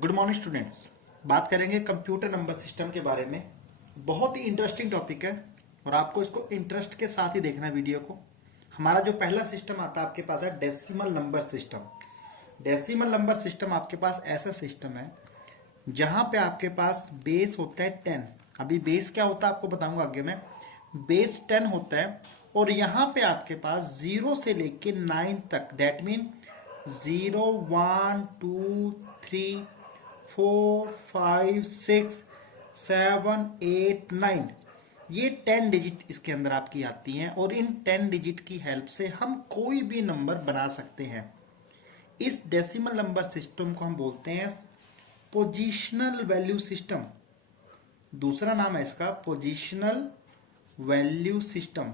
Good morning students. बात करेंगे computer number system के बारे में। बहुत ही इंटरेस्टिंग टॉपिक है और आपको इसको इंटरेस्ट के साथ ही देखना है वीडियो को। हमारा जो पहला सिस्टम आता है आपके पास है decimal number system. Decimal number system आपके पास ऐसा सिस्टम है जहां पे आपके पास बेस होता है 10। अभी बेस क्या होता है आपको बताऊंगा आगे में। बेस 10 होता है और यहाँ पे आपके पास 0 से लेके 9 तक, दैट मीन 0 1 2 3 4 5 6 7 8 9, ये 10 डिजिट इसके अंदर आपकी आती हैं और इन 10 डिजिट की हेल्प से हम कोई भी नंबर बना सकते हैं। इस डेसिमल नंबर सिस्टम को हम बोलते हैं पोजिशनल वैल्यू सिस्टम। दूसरा नाम है इसका पोजिशनल वैल्यू सिस्टम।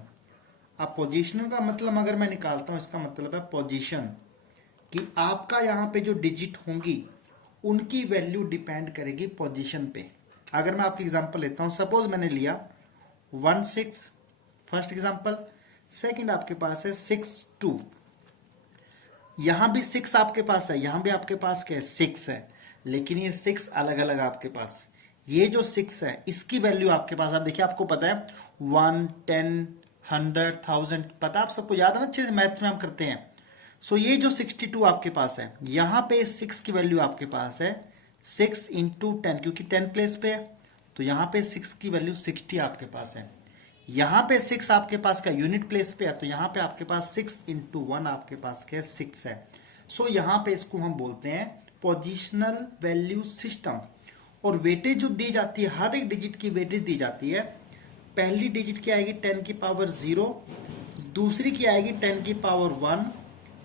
अब पोजिशनल का मतलब अगर मैं निकालता हूं, इसका मतलब है पोजीशन, कि आपका यहाँ पे जो डिजिट होंगी उनकी वैल्यू डिपेंड करेगी पोजीशन पे। अगर मैं आपकी एग्जांपल लेता हूँ, सपोज मैंने लिया 16 फर्स्ट एग्जांपल, सेकंड आपके पास है 62। यहां भी 6 आपके पास है, यहां भी आपके पास क्या है 6 है, लेकिन ये 6 अलग अलग आपके पास। ये जो 6 है इसकी वैल्यू आपके पास, आप देखिए आपको पता है 1 10 100 1000, पता आप सबको याद है ना, अच्छे से मैथ्स में हम करते हैं। सो ये जो 62 आपके पास है, यहां पे 6 की वैल्यू आपके पास है 6 इंटू 10, क्योंकि 10 प्लेस पे है तो यहां पे 6 की वैल्यू 60 आपके पास है। यहां पे 6 आपके पास का यूनिट प्लेस पे है तो यहां पे आपके पास 6 इंटू 1 आपके पास क्या 6 है। सो यहां पे इसको हम बोलते हैं पोजिशनल वैल्यू सिस्टम। और वेटेज जो दी जाती है, हर एक डिजिट की वेटेज दी जाती है। पहली डिजिट की आएगी 10 की पावर 0, दूसरी की आएगी 10 की पावर 1,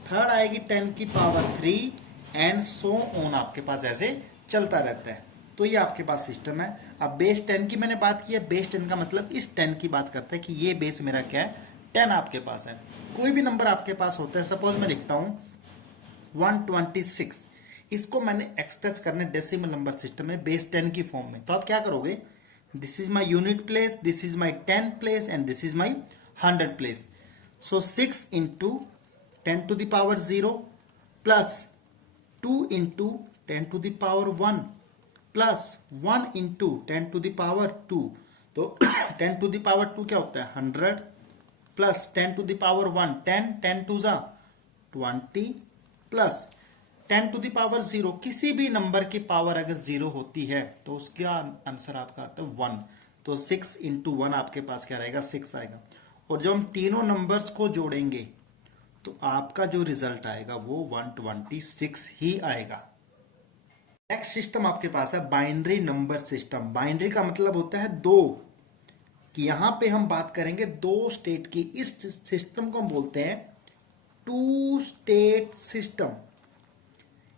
थर्ड आएगी 10 की पावर 3 एंड सो ऑन, आपके पास ऐसे चलता रहता है। तो ये आपके पास सिस्टम है। अब बेस 10 की मैंने बात की है, बेस 10 का मतलब इस 10 की बात करता है कि ये बेस मेरा क्या है 10 आपके पास है। कोई भी नंबर आपके पास होता है, सपोज मैं लिखता हूं 126, इसको मैंने एक्सप्रेस करने डेसिमल नंबर सिस्टम में बेस 10 की फॉर्म में। तो आप क्या करोगे, this is my unit place, this is my 10 place and this is my 100 place. So 6 into 10 to the power 0 plus 2 into 10 to the power 1 plus 1 into 10 to the power 2। तो 10 to the power 2 क्या होता है 100 plus 10 to the power 1 10, 10 टू जा 20 plus 10 to the power 0। किसी भी number की power अगर 0 होती है तो उसका आंसर आपका आता है 1। तो 6 इंटू 1 आपके पास क्या रहेगा 6 आएगा। और जब हम तीनों नंबर्स को जोड़ेंगे तो आपका जो रिजल्ट आएगा वो 126 ही आएगा। नेक्स्ट सिस्टम आपके पास है बाइनरी नंबर सिस्टम। बाइनरी का मतलब होता है दो, कि यहां पे हम बात करेंगे दो स्टेट की। इस सिस्टम को हम बोलते हैं टू स्टेट सिस्टम।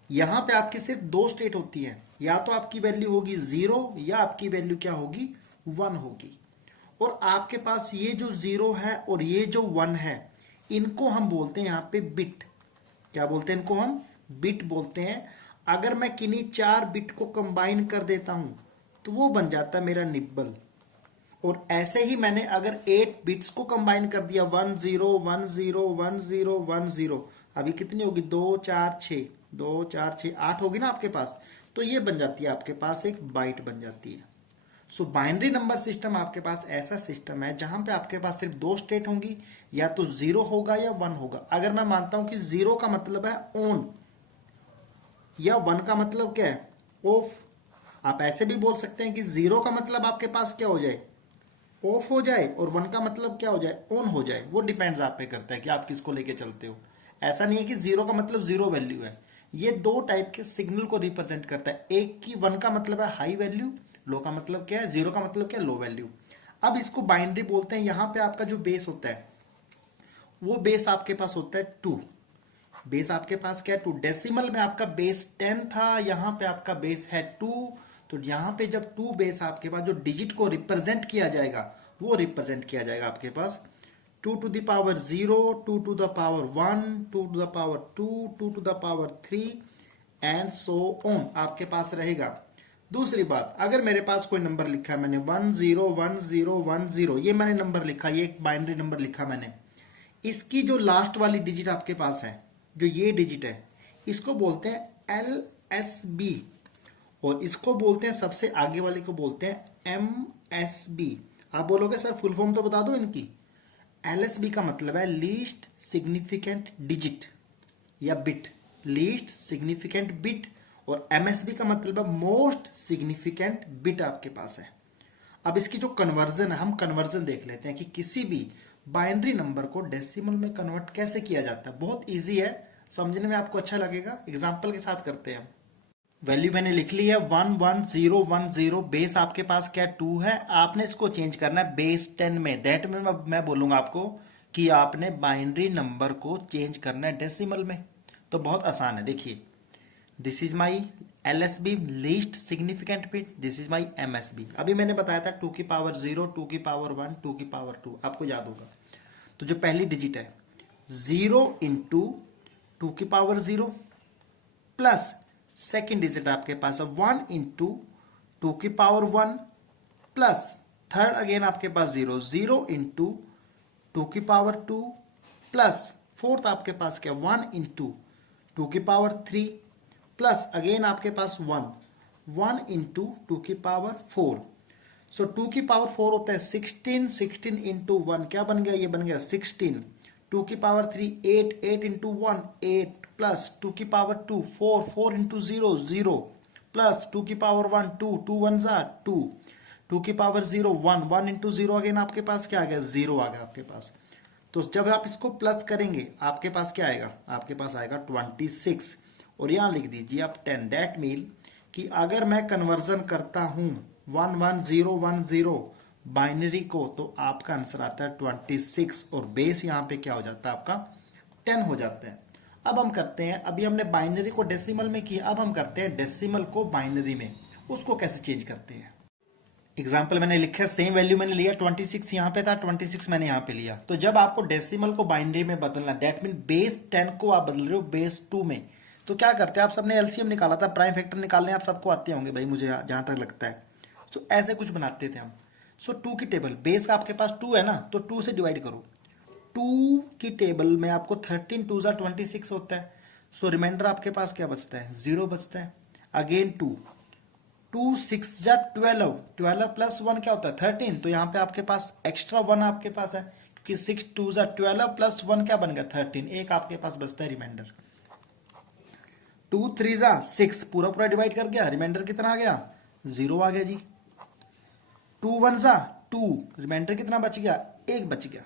यहां पे आपकी सिर्फ दो स्टेट होती है, या तो आपकी वैल्यू होगी 0 या आपकी वैल्यू क्या होगी 1 होगी। और आपके पास ये जो 0 है और ये जो 1 है, इनको हम बोलते हैं यहाँ पे बिट। क्या बोलते हैं इनको हम बिट बोलते हैं। अगर मैं किन्हीं 4 बिट को कंबाइन कर देता हूं तो वो बन जाता है मेरा निब्बल। और ऐसे ही मैंने अगर 8 बिट्स को कंबाइन कर दिया 1 0 1 0 1 0 1 0, अभी कितनी होगी 2 4 6, 2 4 6 8 होगी ना आपके पास। तो ये बन जाती है आपके पास एक बाइट बन जाती है। सो बाइनरी नंबर सिस्टम आपके पास ऐसा सिस्टम है जहां पे आपके पास सिर्फ दो स्टेट होंगी, या तो 0 होगा या 1 होगा। अगर मैं मानता हूं कि 0 का मतलब है ऑन या 1 का मतलब क्या है ऑफ, आप ऐसे भी बोल सकते हैं कि 0 का मतलब आपके पास क्या हो जाए ऑफ हो जाए और 1 का मतलब क्या हो जाए ऑन हो जाए। वो डिपेंड्स आप पे करता है कि आप किसको लेके चलते हो। ऐसा नहीं है कि 0 का मतलब 0 वैल्यू है। ये दो टाइप के सिग्नल को रिप्रेजेंट करता है। एक की 1 का मतलब है हाई वैल्यू, लो का मतलब क्या है 0 का मतलब क्या है लो वैल्यू। अब इसको बाइनरी बोलते हैं। यहां पे आपका जो बेस होता है वो बेस आपके पास होता है 2। बेस आपके पास क्या है 2। डेसिमल में आपका बेस 10 था, यहां पे आपका बेस है 2। तो यहां पे जब 2 बेस आपके पास जो डिजिट को रिप्रेजेंट किया जाएगा वो रिप्रेजेंट किया जाएगा आपके पास 2 to the power 0, 2 to the power 1, 2 to the power 2, 2 to the power 3 and so on आपके पास रहेगा। दूसरी बात, अगर मेरे पास कोई नंबर लिखा है मैंने 1 0 1 0 1 0, ये मैंने नंबर लिखा, ये एक बाइनरी नंबर लिखा मैंने, इसकी जो लास्ट वाली डिजिट आपके पास है, जो ये डिजिट है, इसको बोलते हैं LSB। और इसको बोलते हैं, सबसे आगे वाले को बोलते हैं MSB। आप बोलोगे सर फुल फॉर्म तो बता दो इनकी। LSB का मतलब है लीस्ट सिग्निफिकेंट डिजिट या बिट, लीस्ट सिग्निफिकेंट बिट। और MSB का मतलब है मोस्ट सिग्निफिकेंट बिट आपके पास है। अब इसकी जो कन्वर्जन है, हम कन्वर्जन देख लेते हैं कि किसी भी बाइनरी नंबर को डेसिमल में कन्वर्ट कैसे किया जाता है। बहुत इजी है, समझने में आपको अच्छा लगेगा। एग्जांपल के साथ करते हैं। वैल्यू मैंने लिख ली है 11010। बेस आपके पास क्या 2 है, आपने इसको चेंज करना है बेस 10 में। दैट में मैं बोलूंगा आपको कि आपने बाइनरी नंबर को चेंज करना है डेसिमल में। तो बहुत आसान है, देखिए this is my LSB least significant bit, this is my MSB। अभी मैंने बताया था 2 की पावर 0, 2 की पावर 1, 2 की पावर 2, आपको याद होगा। तो जो पहली डिजिट है 0 इंटू 2 की पावर 0 प्लस सेकेंड डिजिट आपके पास है 1 इंटू 2 की पावर 1 प्लस थर्ड अगेन आपके पास 0, 0 इंटू 2 की पावर 2 प्लस फोर्थ आपके पास क्या 1 इंटू 2 की पावर 3 प्लस अगेन आपके पास 1, 1 इंटू 2 की पावर 4। सो 2 की पावर 4 होता है 16, 16 इंटू 1 क्या बन गया, ये बन गया 16। 2 की पावर 3 8, 8 इंटू 1 8 प्लस 2 की पावर 2 4, 4 इंटू 0 0 प्लस 2 की पावर 1 2, 2 1 जा 2, 2 की पावर 0 1, 1 इंटू 0 अगेन आपके पास क्या आ गया 0 आ गया आपके पास। तो जब आप इसको प्लस करेंगे आपके पास क्या आएगा, आपके पास आएगा 26। और यहाँ लिख दीजिए आप 10। दैट मीन कि अगर मैं कन्वर्जन करता हूँ 11010 बाइनरी को तो आपका आंसर आता है 26 और बेस यहाँ पे क्या हो जाता है आपका 10 हो जाता है। अब हम करते हैं, अभी हमने बाइनरी को डेसिमल में किया, अब हम करते हैं डेसिमल को बाइनरी में, उसको कैसे चेंज करते हैं। एग्जाम्पल मैंने लिखा है, सेम वैल्यू मैंने लिया 26 यहाँ पे था, 26 मैंने यहाँ पे लिया। तो जब आपको डेसिमल को बाइनरी में बदलना, दैट मीन बेस 10 को आप बदल रहे हो बेस 2 में, तो क्या करते हैं, आप सबने LCM निकाला था, प्राइम फैक्टर निकालने आप सबको आते होंगे भाई, मुझे जहाँ तक लगता है। तो ऐसे कुछ बनाते थे हम। सो 2 की टेबल, बेस का आपके पास 2 है ना, तो 2 से डिवाइड करो। 2 की टेबल में आपको 13 2 26 होता है। सो रिमाइंडर आपके पास क्या बचता है 0 बचता है। अगेन 2 2 6 12, 12 प्लस 1 क्या होता है 13। तो यहाँ पे आपके पास एक्स्ट्रा 1 आपके पास है, क्योंकि 6 2 12 प्लस 1 क्या बन गया 13, एक आपके पास बचता है रिमाइंडर। 2 3 6, पूरा पूरा डिवाइड कर गया, रिमाइंडर कितना आ गया 0 आ गया जी। 2 1 2, रिमाइंडर कितना बच गया 1 बच गया।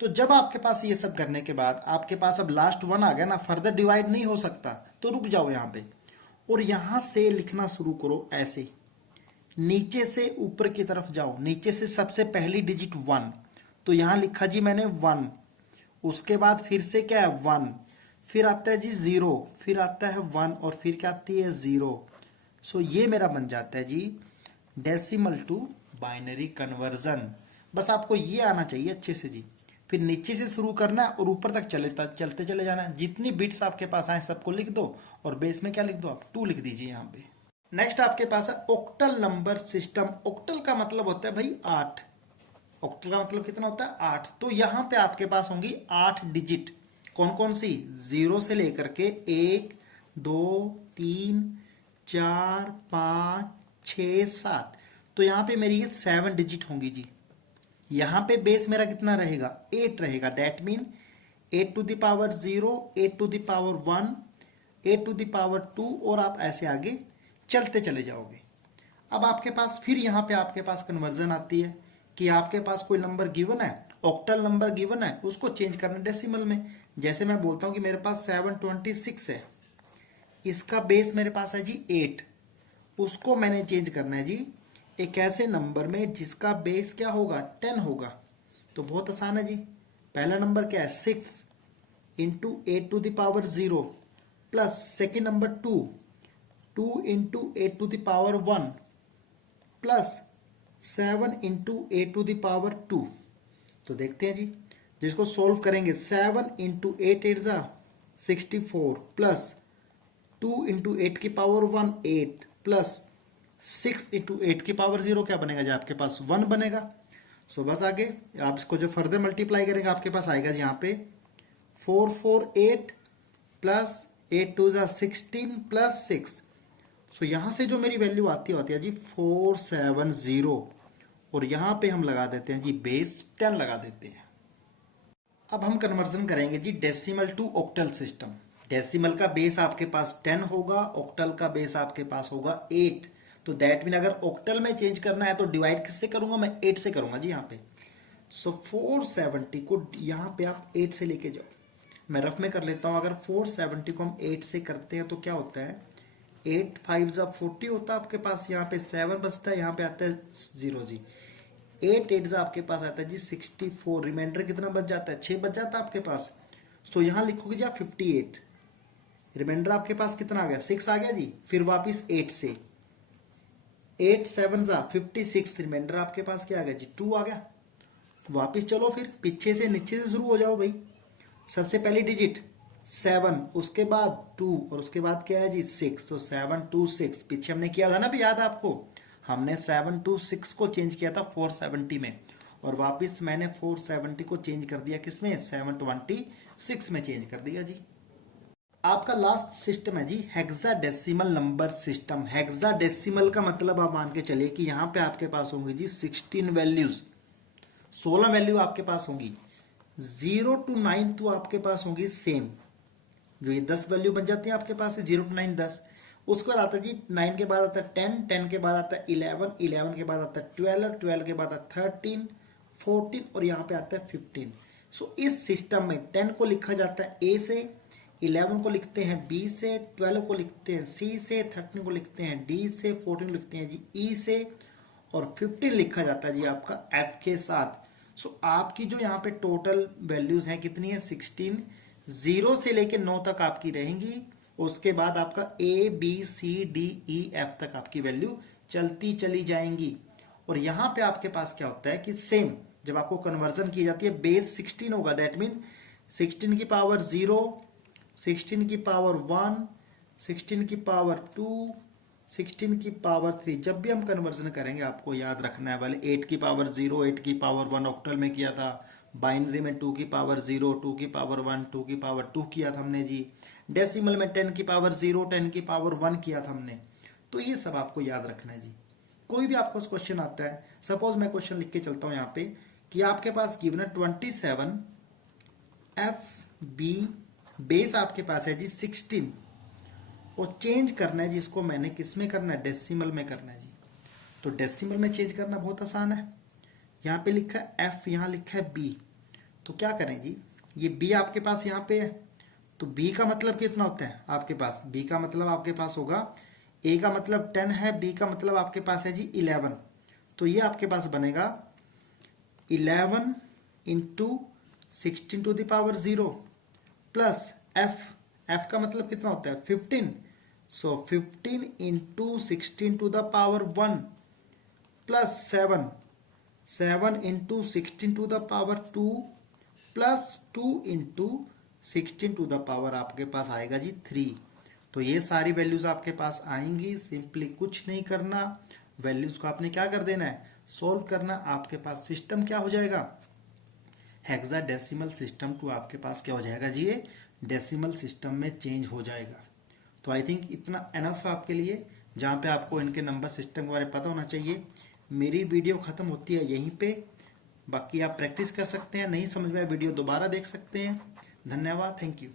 तो जब आपके पास ये सब करने के बाद आपके पास अब लास्ट 1 आ गया ना, फर्दर डिवाइड नहीं हो सकता, तो रुक जाओ यहाँ पे और यहां से लिखना शुरू करो ऐसे, नीचे से ऊपर की तरफ जाओ, नीचे से सबसे पहली डिजिट 1, तो यहां लिखा जी मैंने 1, उसके बाद फिर से क्या है 1, फिर आता है जी 0, फिर आता है 1 और फिर क्या आती है 0। सो ये मेरा बन जाता है जी डेसिमल टू बाइनरी कन्वर्जन। बस आपको ये आना चाहिए अच्छे से जी। फिर नीचे से शुरू करना है और ऊपर तक चलते चले जाना है। जितनी बिट्स आपके पास आए सबको लिख दो और बेस में क्या लिख दो आप 2 लिख दीजिए यहाँ पे। नेक्स्ट आपके पास है ऑक्टल नंबर सिस्टम। ऑक्टल का मतलब होता है भाई 8। ऑक्टल का मतलब कितना होता है 8। तो यहाँ पे आपके पास होंगी 8 डिजिट। कौन कौन सी, 0 से लेकर के 1 2 3 4 5 6 7। तो यहाँ पे मेरी ये 7 डिजिट होंगी जी। यहाँ पे बेस मेरा कितना रहेगा 8 रहेगा। That mean 8 to the power 0, 8 to the power 1, 8 to the power 2 और आप ऐसे आगे चलते चले जाओगे। अब आपके पास फिर यहाँ पे आपके पास कन्वर्जन आती है कि आपके पास कोई नंबर गिवन है, ऑक्टल नंबर गिवन है, उसको चेंज करना डेसिमल में। जैसे मैं बोलता हूँ कि मेरे पास 726 है, इसका बेस मेरे पास है जी 8, उसको मैंने चेंज करना है जी एक ऐसे नंबर में जिसका बेस क्या होगा 10 होगा। तो बहुत आसान है जी। पहला नंबर क्या है 6 into 8 to the power 0 plus second number 2 into 8 to the power 1 plus 7 into 8 to the power 2। तो देखते हैं जी, जिसको सोल्व करेंगे 7 इंटू 8 8 64 प्लस 2 इंटू 8 की पावर 1 8 प्लस 6 इंटू 8 की पावर 0 क्या बनेगा जी आपके पास 1 बनेगा। सो बस आगे आप इसको जो फर्दर मल्टीप्लाई करेंगे आपके पास आएगा जी यहाँ पे 4 4 8 प्लस 8 2 16 प्लस 6। सो यहाँ से जो मेरी वैल्यू आती है जी 470 और यहाँ पे हम लगा देते हैं जी बेस 10 लगा देते हैं। अब हम कन्वर्जन करेंगे जी decimal to octal system. Decimal का बेस आपके पास 10 होगा, ऑक्टल का बेस आपके पास होगा 8। तो दैट मीन अगर ऑक्टल में चेंज करना है तो डिवाइड किससे करूंगा, मैं 8 से करूंगा जी यहाँ पे। सो 470 को यहाँ पे आप 8 से लेके जाओ, मैं रफ में कर लेता हूँ। अगर 470 को हम 8 से करते हैं तो क्या होता है, 8 5 जा 40 होता है आपके पास, यहाँ पे 7 बचता है, यहाँ पे आता है 0 जी। 8 8 जा आपके पास आता है जी 64, रिमाइंडर कितना बच जाता है, 6 बच जाता है आपके पास। सो यहाँ लिखोगे जी आप 58, रिमाइंडर आपके पास कितना आ गया, 6 आ गया जी। फिर वापिस 8 से 8 7 जा 56, रिमाइंडर आपके पास क्या आ गया जी 2 आ गया। वापिस चलो फिर पीछे से नीचे से शुरू हो जाओ भाई। सबसे पहली डिजिट 7, उसके बाद 2 और उसके बाद क्या है जी 6। तो 7 2 6 पीछे हमने किया था ना, भी याद है आपको, हमने 7 2 6 को चेंज किया था 470 में, और वापस मैंने 470 को चेंज कर दिया किसमें, 726 में चेंज कर दिया जी। आपका लास्ट सिस्टम है जी हेक्साडेसिमल नंबर सिस्टम। हेक्साडेसिमल का मतलब आप मान के चलिए कि यहाँ पे आपके पास होंगी जी 16 वैल्यूज, 16 वैल्यू आपके पास होंगी। 0 to 9 तो आपके पास होंगी सेम, जो ये 10 वैल्यू बन जाती है आपके पास 0 to 9 10। उसके बाद आता है जी 9 के बाद आता है 10, 10 के बाद आता है 11, 11 के बाद आता है 12, 12 के बाद आता है 13, 14 और यहाँ पे आता है 15। सो इस सिस्टम में 10 को लिखा जाता है ए से, 11 को लिखते हैं बी से, 12 को लिखते हैं सी से, 13 को लिखते हैं डी से, 14 को लिखते हैं जी ई से, और 15 लिखा जाता है जी आपका एफ के साथ। सो आपकी जो यहाँ पे टोटल वैल्यूज हैं कितनी है 16, 0 से लेके 9 तक आपकी रहेंगी। उसके बाद आपका A B C D E F तक आपकी वैल्यू चलती चली जाएंगी। और यहाँ पे आपके पास क्या होता है कि सेम जब आपको कन्वर्जन की जाती है बेस 16 होगा, दैट मीन 16 की पावर 0, 16 की पावर 1, 16 की पावर 2, 16 की पावर 3। जब भी हम कन्वर्जन करेंगे आपको याद रखना है वाले 8 की पावर 0, 8 की पावर 1 ऑक्टल में किया था, बाइनरी में 2 की पावर 0, 2 की पावर 1, 2 की पावर 2 किया था हमने जी, डेसिमल में 10 की पावर 0, 10 की पावर 1 किया था हमने। तो ये सब आपको याद रखना है जी। कोई भी आपको क्वेश्चन आता है, सपोज मैं क्वेश्चन लिख के चलता हूँ यहाँ पे कि आपके पास गिवन है 27 एफ बी, बेस आपके पास है जी 16 और चेंज करना है जी इसको मैंने किस में करना है, डेसिमल में करना है जी। तो डेसिमल में चेंज करना बहुत आसान है। यहाँ पे लिखा है एफ, यहाँ लिखा है बी, तो क्या करें जी, ये बी आपके पास यहाँ पे है, तो बी का मतलब कितना होता है आपके पास, बी का मतलब आपके पास होगा, ए का मतलब 10 है, बी का मतलब आपके पास है जी 11। तो ये आपके पास बनेगा 11 into 16 to the power 0 plus F, F का मतलब कितना होता है 15। So 15 into 16 to the power 1 plus 7, 7 into 16 to the power 2 plus 2 into 16 to the power आपके पास आएगा जी 3। तो ये सारी वैल्यूज आपके पास आएंगी। सिंपली कुछ नहीं करना, वैल्यूज को आपने क्या कर देना है, सोल्व करना। आपके पास सिस्टम क्या हो जाएगा, हेक्साडेसिमल सिस्टम टू आपके पास क्या हो जाएगा जी, ये डेसिमल सिस्टम में चेंज हो जाएगा। तो आई थिंक इतना एनफ है आपके लिए, जहाँ पे आपको इनके नंबर सिस्टम के बारे में पता होना चाहिए। मेरी वीडियो खत्म होती है यहीं पे, बाकी आप प्रैक्टिस कर सकते हैं, नहीं समझ में वीडियो दोबारा देख सकते हैं। धन्यवाद, थैंक यू।